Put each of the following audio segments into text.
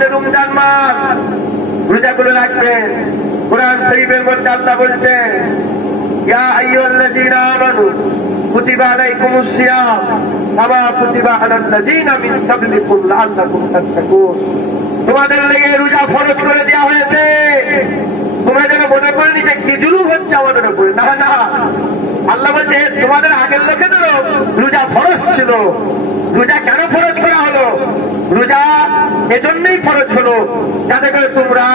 সামনে রমজান মাস, রোজাগুলো রাখবেন। কুরআন শরীফের মধ্যে আল্লাহ বলছেন, ইয়া আইয়ুহাল্লাযীনা আমানু কুতিবা আলাইকুমুস সিয়াম কামা কুতিবা আলাল্লাযীনা মিন ক্বাবলিকুম লাআল্লাকুম তাত্তাকুন। তোমাদের লেগে রোজা ফরজ করে দেওয়া হয়েছে, তোমরা যেন মনে করে নিতে কি জুলুম হচ্ছে আমাদের উপরে। না না, আল্লাহ বলছে তোমাদের আগের লোকেদেরও রোজা ফরজ ছিল। রোজা কেন ফরজ করা হলো? রোজা এজন্যই ফরজ হলো যাতে করে তোমরা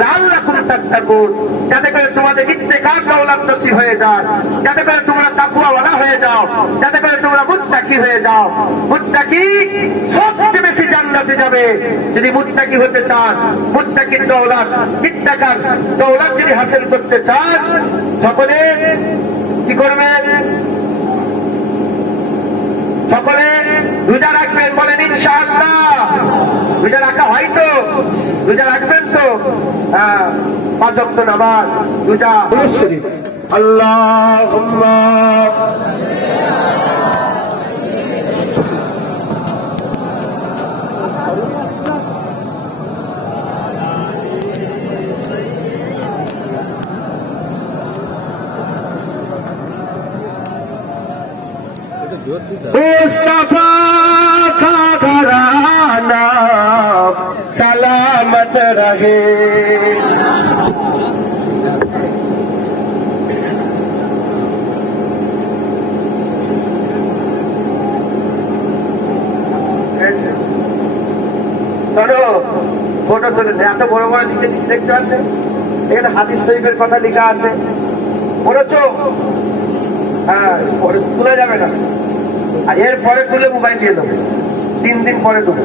লাআল্লাকুম তাত্তাকুন, যাতে করে তোমাদের ইত্তেকার দৌলত নসিব হয়ে যায়, যাতে করে তোমরা তাকওয়াওয়ালা হয়ে যাও, যাতে করে তোমরা মুত্তাকি হয়ে যাও। মুত্তাকি সবচেয়ে বেশি জান্নাতে যাবে। যদি মুত্তাকি হতে চান, মুত্তাকির দৌলত, ইত্তেকার দৌলত যদি হাসিল করতে চান, সকলে কি করবেন? সকলে রোজা রাখবেন, বলেন ইনশাআল্লাহ। রোজা রাখা হয় তো? রোজা রাখবেন তো? হ্যাঁ, 5 ওয়াক্ত নামাজ, রোজা। আল্লাহুম্মা मुस्तफा का घराना सलामत रहे। চলো ফটো তুলে, এত বড় বড় লিখে দিচ্ছি, দেখতে পাচ্ছেন? এখানে হাদিস শরীফের কথা লেখা আছে, পড়েছ? হ্যাঁ, তুলে যাবে না। আর এর পরে তুলে মোবাইল দিয়ে দেবো, 3 दिन পরে দেবো।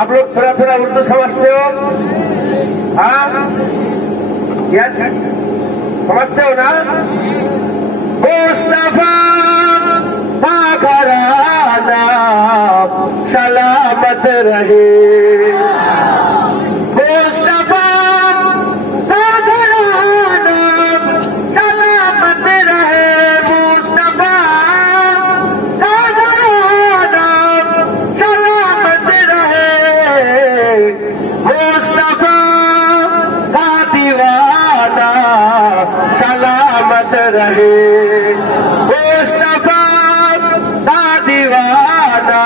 आप लोग थोड़ा थोड़ा उर्दू समझते हो? हाँ, समझते हो ना? मुस्तफा का घराना सलामत रहे। मुस्तफा का घराना सलामत रहे। मुस्तफा का घराना सलामत रहे। मुस्तफा का दीवाना सलामत रहे। मुस्तफा का दीवाना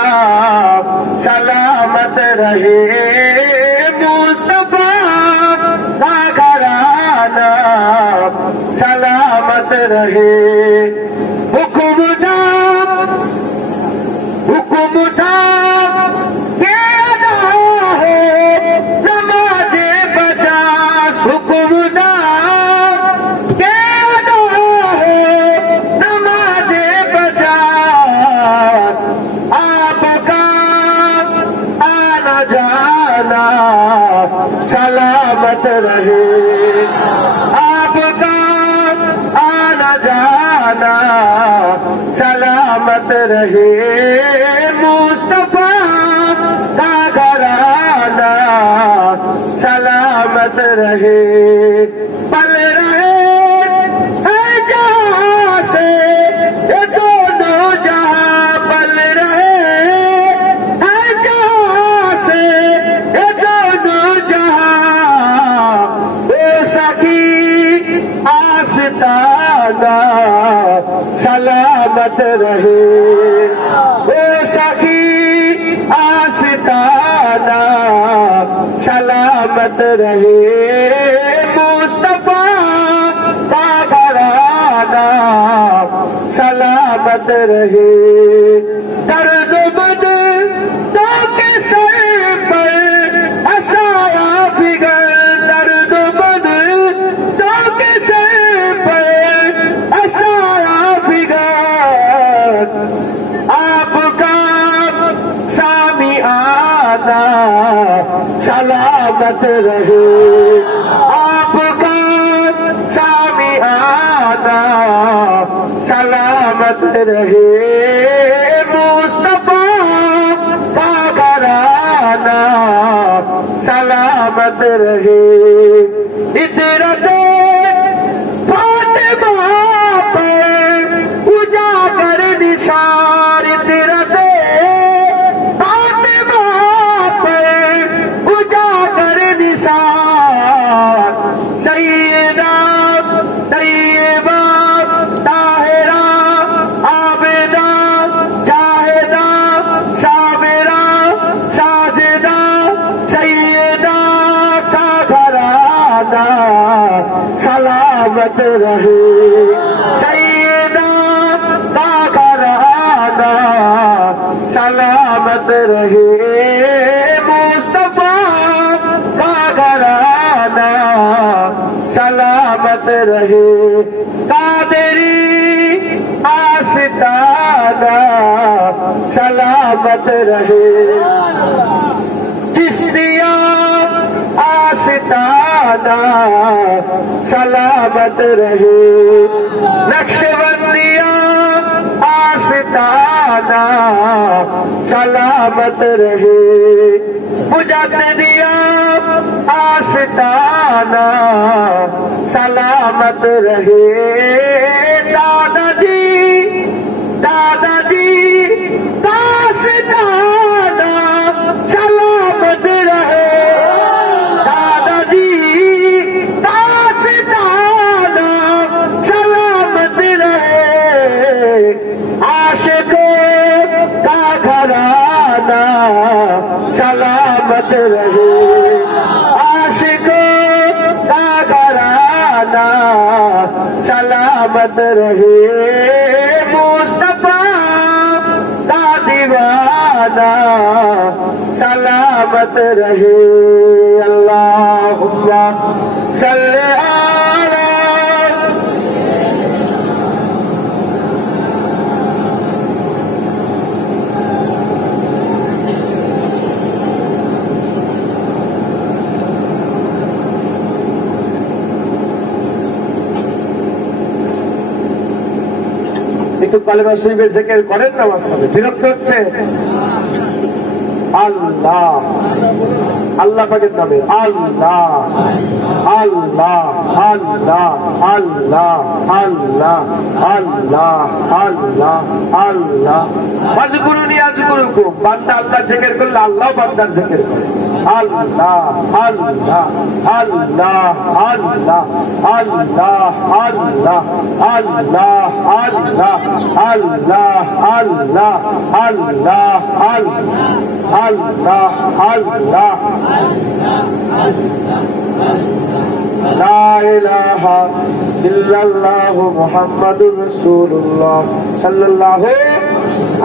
सलामत रहे। मुस्तफा का घराना सलामत रहे। हुकुमदार के अदा हो नमाज़े पचास। हुकुमदार के अदा हो नमाज़े पचास। आपका आना जाना सलामत रहे। आपका आना जाना सलामत रहे। मुस्तफा का घराना सलामत रहे। पल रहे है जहाँ से ये दोनों जहाँ, पल रहे है जहाँ से ये दोनों जहाँ। ओ सखी आस्ताना सलामत रहे। ओ सखी आस्ताना सलामत रहे। मुस्तफा का घराना सलामत रहे। दर्द मन तो के सर पर हसाया फिगर। दर्द मन तो के सर पर हसाया फिगर। आपका सामी आना सलामत रहे। आपका सामी आना सलामत रहे। मुस्तफा का घराना सलामत रहे। इतरत फातिमा पर उजागर निसार। इतरत फातिमा सलामत रहे सैयदा का घराना सलामत रहे मुस्तफा का घराना सलामत रहे कादरी आस्ताना सलामत रहे चिश्तिया आस्ताना सलामत रहे नक्शबंदिया आस्ताना सलामत रहे मुजद्दिदिया आस्ताना सलामत रहे दादाजी दादाजी दास्ताना सलामत रहे दादाजी दास्ताना सलामत रहे आशिकों का घराना सलामत रहे आशिकों का घराना सलामत रहे मुस्तफा का दीवाना सलामत रहे अल्लाहुम्मा सल्ली अला একটু কালেমা শরীফের জিকির করেন না আমার সাথে বিরক্ত হচ্ছে আল্লাহ আল্লাহ পাকের নামে আল্লাহ আল্লাহ আল্লাহ আল্লাহ আল্লাহ আল্লাহ আল্লাহ আল্লাহ ফাজকুরুনি আযকুরুকুম বান্দা আল্লাহ জিকির করলে আল্লাহ বান্দার জিকির করে আল্লাহ আল্লাহ আল্লাহ আল্লাহ আল্লাহ আল্লাহ আল্লাহ আল্লাহ আল্লাহ আল্লাহ আল্লাহ আল্লাহ আল্লাহ লা ইলাহা ইল্লাল্লাহু মুহাম্মাদুর রাসূলুল্লাহ সাল্লাল্লাহু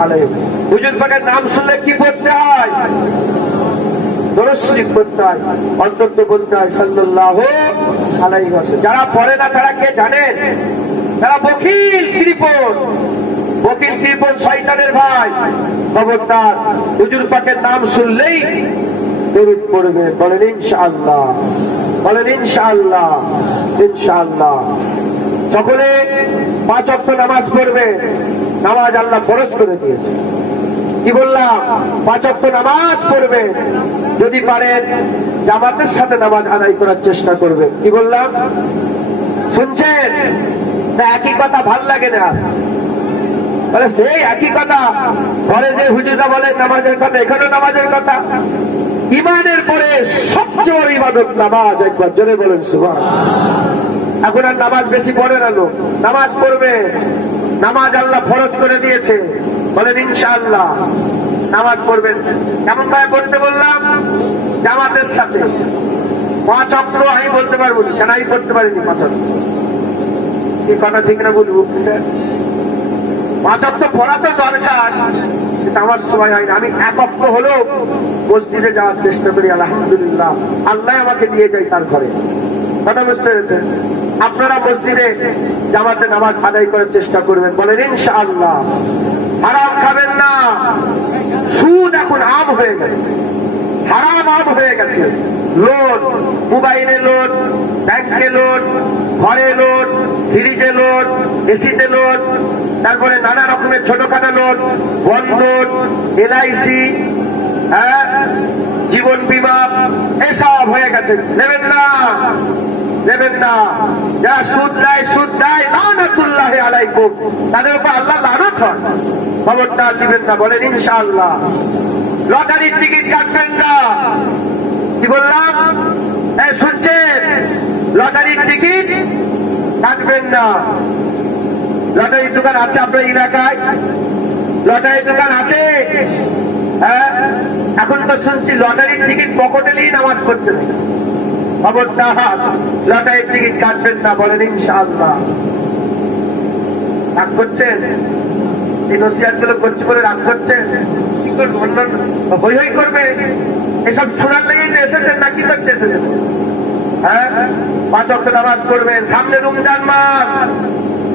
আলাইহি হুজুর পাকের নাম শুনলে কি পড়তে হয় দরুদ শরীফ পড়তে হয় অন্তত বলতে হয় সাল্লাল্লাহু আলাইহি ওয়াসাল্লাম যারা পড়ে না তারা কে জানেন তারা বকিল কৃপণ শয়তানের ভাই খবরদার হুজুর পাকের নাম শুনলেই দরুদ পড়বে বলেন ইনশাআল্লাহ বলেন ইনশাআল্লাহ ইনশাআল্লাহ সকলে 5 ওয়াক্ত নামাজ পড়বে নামাজ আল্লাহ ফরজ করে দিয়েছে কি বললাম 5 ওয়াক্ত নামাজ পড়বে যদি পারেন জামাতের সাথে নামাজ আদায় করার চেষ্টা করবে কি বললাম শুনছেন না একই কথা ভাল লাগে না বলে সেই একই কথা ঘরে যে হুজুররা বলে নামাজের কথা এখানেও নামাজের কথা ইমানের পরে সবচেয়ে বড় ইবাদত নামাজ একবার জোরে বলেন সুবহানাল্লাহ এখন আর নামাজ বেশি পড়ে না লোক নামাজ পড়বে নামাজ আল্লাহ ফরজ করে দিয়েছে বলেন ইনশাআল্লাহ নামাজ পড়বেন কেমন ভাবে পড়তে বললাম জামাতের সাথে 5 ওয়াক্ত আমি বলতে পারবো না কেন আমি পড়তে পারিনি 5 ওয়াক্ত কি কথা ঠিক না বলবো স্যার 5 ওয়াক্ত পড়া তো দরকার কিন্তু আমার সময় হয় না আমি 1 ওয়াক্ত হলেও মসজিদে যাওয়ার চেষ্টা করি আলহামদুলিল্লাহ আল্লাহ আমাকে নিয়ে যায় তার ঘরে কথা বুঝতে পেরেছেন আপনারা মসজিদে জামাতে নামাজ আদায় করার চেষ্টা করবেন বলেন ইনশাআল্লাহ হারাম খাবেন না সুদ এখন আম হয়ে গেছে হারাম আম হয়ে গেছে লোন মোবাইলে লোন ব্যাংকে লোন ঘরে লোন ফ্রিজে লোন এসিতে লোন তারপরে নানা রকমের ছোটখাটো লোন বন্ধন এলআইসি জীবন বীমা এসব হয়ে গেছে নেবেন না যারা সুদ দেয় লানাতুল্লাহি আলাইকুম তাদের উপর আল্লাহ লানত হয় খবরদার দিবেন না বলেন ইনশাআল্লাহ লটারির টিকিট কাটবেন না কি বললাম শুনছেন লটারির টিকিট কাটবেন না লটারির দোকান আছে আপনার এলাকায় লটারির দোকান আছে এখন তো শুনছি লটারির টিকিট পকেটে নিয়ে নামাজ পড়ছে খবরদার লটারির টিকিট কাটবেন না, বলেন ইনশাআল্লাহ। রাগ করছেন? এই নসিহত গুলো করছি বলে রাগ করছেন? কি করবো, হই হই করবে? এসব শোনার লেগে এসেছেন না কি করতে এসেছেন? হ্যাঁ, 5 ওয়াক্ত নামাজ পড়বেন, সামনে রমজান মাস,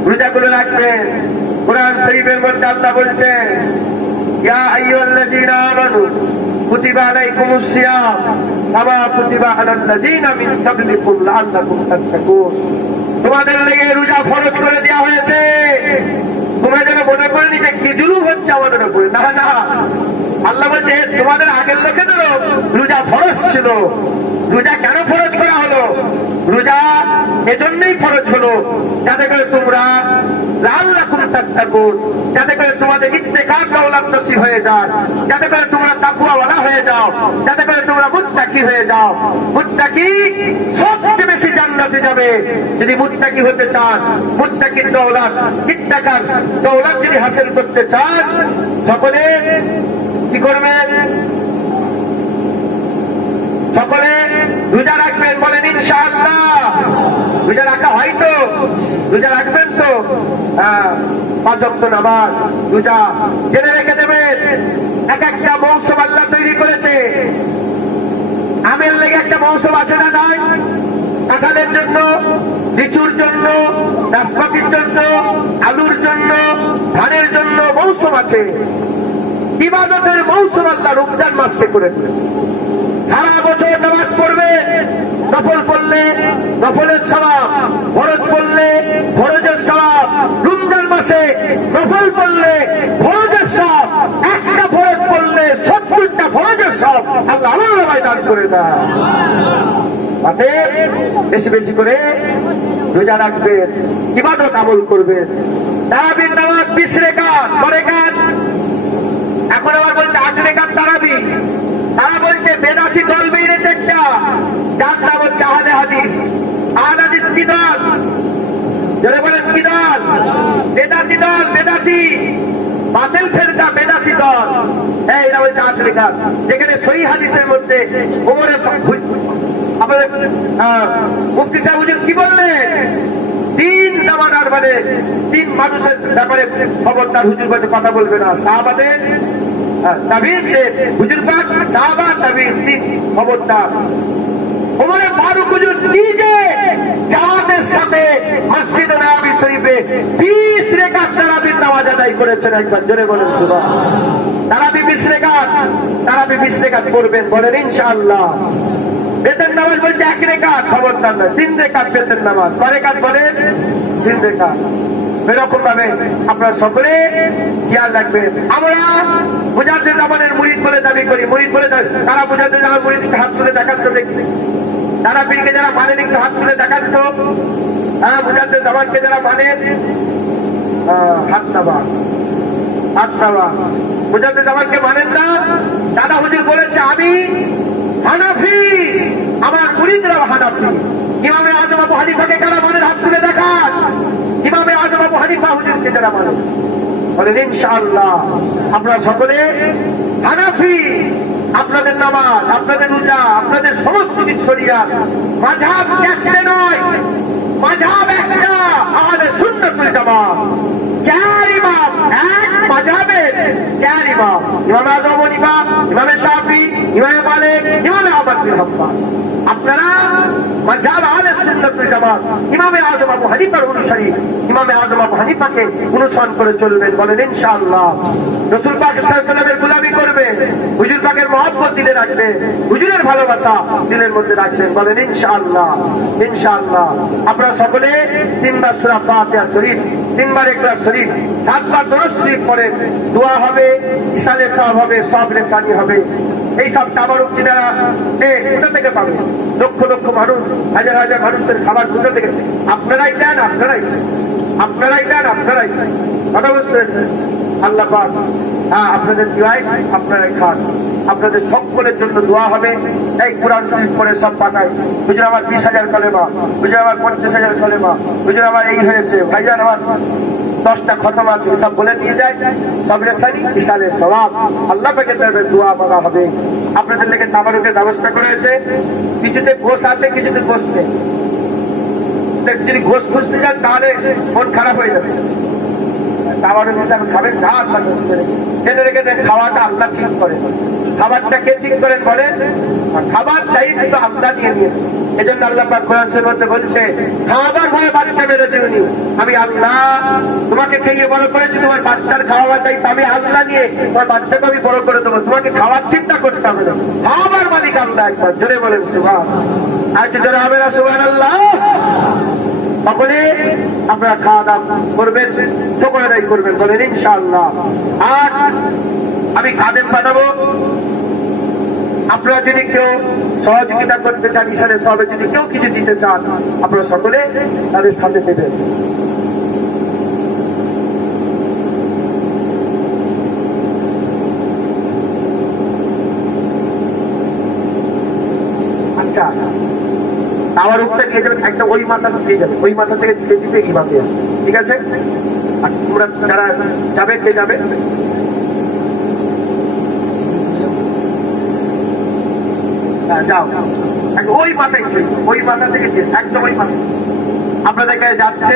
রোজাগুলো রাখবেন। কোরআন শরীফের মধ্যে আল্লাহ বলছেন, ইয়া আইয়ুহাল্লাযীনা আমানু কুতিবা আলাইকুমুস সিয়াম কামা কুতিবা আলাল্লাযীনা মিন ক্বাবলিকুম লাআল্লাকুম তাত্তাকুন। তোমাদের লেগে রোজা ফরজ করে দেওয়া হয়েছে, তোমরা যেন মনে করে নিজে কি জুলুম হচ্ছে আমাদের উপরে। না না, আল্লাহ বলছে তোমাদের আগের লোকেদেরও রোজা ফরজ ছিল। রোজা কেন ফরজ করা হলো? রোজা এজন্যই ফরজ হলো যাতে করে তোমরা লাআল্লাকুম তাত্তাকুন, যাতে করে তোমাদের ইত্তেকার দৌলত নসিব হয়ে যায়, যাতে করে তোমরা তাকওয়াওয়ালা হয়ে যাও, যাতে করে তোমরা মুত্তাকি হয়ে যাও। মুত্তাকি সবচেয়ে বেশি জান্নাতে যাবে। যদি মুত্তাকি হতে চান, মুত্তাকির দৌলত, ইত্তেকার দৌলত যদি হাসিল করতে চান, সকলে কি করবেন? সকলে রোজা রাখবেন, বলেন ইনশাআল্লাহ। রোজা রাখা হয় তো? রোজা রাখবেন তো? হ্যাঁ, 5 ওয়াক্ত নামাজ, রোজা জেনে রেখে দেবেন। এক একটা মৌসুম আল্লাহ তৈরি করেছে। আমের লেগে একটা মৌসুম আছে না নয়? কাঁঠালের জন্য, লিচুর জন্য, নাশপাতির জন্য, আলুর জন্য, ধানের জন্য মৌসুম আছে। ইবাদতের মৌসুম আল্লাহ রমজান মাসকে করে দিলেন। সারা বছর নামাজ পড়বে, নফল পড়লে নফলের সওয়াব, ফরজ পড়লে ফরজের সওয়াব। রমজান মাসে নফল পড়লে ফরজের সওয়াব, একটা ফরজ পড়লে 70টা ফরজের সওয়াব আল্লাহ আমাদের দান করে দেয়। অতএব বেশি বেশি করে রোজা রাখবেন, ইবাদত আমল করবেন। তারাবির নামাজ 20 রাকাত, কয় রাকাত? এখন আবার বলছে 8 রাকাত তারাবি। তারা বলছে বেদাতি দল বেরিয়েছে একটা, যার নাম হচ্ছে আহলে হাদিস। আহলে হাদিস কি দল? যারা বলেন কি দল? বেদাতি দল, বেদাতি বাতিল ফেরকা বেদাতি দল। এরা বলছে 8 রাকাত, যেখানে সহিহ হাদিসের মধ্যে ওমরের আমাদের মুফতি সাহেব হুজুর কি বললেন? 3 জামানার মানে 3 মানুষের ব্যাপারে খবরদার হুজুর কাছে কথা বলবে না। সাহাবাদের, তাবিঈনদের, হুজুর পাক, সাহাবা, তাবিঈন, 3 খবরদার। ওমরে ফারুক হুজুর নিজে জামাতের সাথে মসজিদে নববী শরীফে 20 রাকাত তারাবির নামাজ আদায় করেছেন। একবার জোরে বলেন সুবহানাল্লাহ। তারাবি 20 রাকাত, তারাবি 20 রাকাত পড়বেন, বলেন ইনশাআল্লাহ। বেতের নামাজ বলছে 1 রাকাত, খবরদার না, 3 রাকাত বেতের নামাজ। কয় রাকাত বলেন? 3 রাকাত। এরকম ভাবে আপনারা সকলে খেয়াল রাখবেন। আমরা মুজাদ্দিদ জামানের মুরিদ বলে দাবি করি, মুরিদ বলে তারা মুজাদ্দিদ জামানের মুরিদকে হাত তুলে দেখাতো দেখি। তারা পীরকে যারা মানেন একটু হাত তুলে দেখাতো। হ্যাঁ, মুজাদ্দিদ জামানকে যারা মানেন হাত নামা, হাত নামা। মুজাদ্দিদ জামানকে মানেন না? দাদা হুজুর বলেছে আমি হানাফি, আমার মুরিদরা হানাফি। ইমামে আজম আবু হানিফাকে যারা মানেন হাত তুলে দেখান। ইমামে আজম আবু হানিফা হুজুরকে যারা মানেন, বলেন ইনশাআল্লাহ। আপনারা সকলে হানাফি। আপনাদের নামাজ, আপনাদের রোজা, আপনাদের সমস্ত কিছু শরিয়াত, মাযহাব 4টে নয়, মাযহাব একটা, আহলে সুন্নাত ওয়াল জামাত। 4 ইমাম, এক মাযহাবের 4 ইমাম। ইমাম আজম আবু হানিফা, ইমাম শাফি, ইমাম মালিক, ইমাম আহমদ বিন হাম্বল। আপনারা মাযহাব আহলে সুন্নাত ওয়াল জামাত, ইমামে আজম আবু হানিফার অনুসারী, ইমামে আজম আবু হানিফাকে অনুসরণ করে চলবেন, বলেন ইনশাআল্লাহ। রাসূল পাক সাল্লাল্লাহু আলাইহি ওয়াসাল্লামের গোলামি করবে, হুজুর পাকের মহব্বত দিলে রাখবে, হুজুরের ভালোবাসা দিলের মধ্যে রাখবেন, বলেন ইনশাআল্লাহ। ইনশাআল্লাহ। আপনারা সকলে 3 বার সূরা ফাতিহা শরীফ, 3 বার ইখলাস শরীফ, 7 বার দরুদ শরীফ পড়েন। দোয়া হবে, ইসালে সাওয়াব হবে, সব রেসানি হবে। এই সব তাবারুক যিনারা কোথা থেকে পাবে? লক্ষ লক্ষ মানুষ, হাজার হাজার মানুষের খাবার কোথা থেকে? আপনারাই দেন, আপনারাই আপনারাই দেন, আপনারাই কথা বুঝতে পেরেছেন? আল্লাহ পাক আপনাদের দিওয়ায় আপনারাই খান। আপনাদের সকলের জন্য দোয়া হবে। এই কোরআন শরীফ পড়ে সব পাঠায়, হুজুর আমার 20,000 কলেমা, হুজুর আমার 50,000 কলেমা, হুজুর আমার এই হয়েছে, ভাইজান আমার 10টা খতম আছে, সব বলে নিয়ে যায়। সব রেসানি ইসালে সওয়াব, আল্লাহ পাকের দরবারে দোয়া মাঙ্গা হবে। আপনাদের লেগে তাবারুকের ব্যবস্থা করেছে। কিছুতে গোশ আছে, কিছুতে গোশ নেই। যদি গোশ খুঁজতে যান তাহলে মন খারাপ হয়ে যাবে। তাবারুক হিসাবে খাবেন, যা আল্লাহ নসিব করে। জেনে রেখে দেন, খাওয়াটা আল্লাহ ঠিক করেন। খাবারটা কে ঠিক করেন বলেন? খাবার দায়িত্ব আল্লাহ নিয়ে নিয়েছে। এজন্য আল্লাহ পাক কোরআনের মধ্যে বলছে, খাবার ভয়ে বাচ্চা মেরে দেবেনি। আমি আল্লাহ তোমাকে খাইয়ে বড় করেছি, তোমার বাচ্চার খাওয়ার দায়িত্ব আমি আল্লাহ নিয়ে তোমার বাচ্চাকে আমি বড় করে দেবো। তোমাকে খাওয়ার চিন্তা করতে হবে না। খাবার মালিক আল্লাহ। একবার জোরে বলেন সুবহান। আর জোরে হবে না সুবহানাল্লাহ? সকলে আপনারা খাওয়া দাওয়া করবেন, শুকর আদায় করবেন, বলেন ইনশাআল্লাহ। আর আমি খাদেম পাঠাবো। আপনারা যদি কেউ সহযোগিতা করতে চান, ইসানের সবে যদি কেউ কিছু দিতে চান, আপনারা সকলে তাদের সাথে দেবেন। আচ্ছা, আবার উপরে নিয়ে যাবেন, একটা ওই মাথা দিয়ে যাবে, ওই মাথা থেকে দিতে দিতে এই মাথায় আসবে, ঠিক আছে? আর তোমরা যারা যাবে, কে যাবে? যাও, ওই মাথায়, ওই মাথা থেকে একদম ওই মাথা আপনাদের কাছে যাচ্ছে।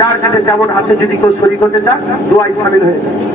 যার কাছে যেমন আছে, যদি কেউ শরীক হতে চান, দোয়ায় সামিল হয়ে যায়।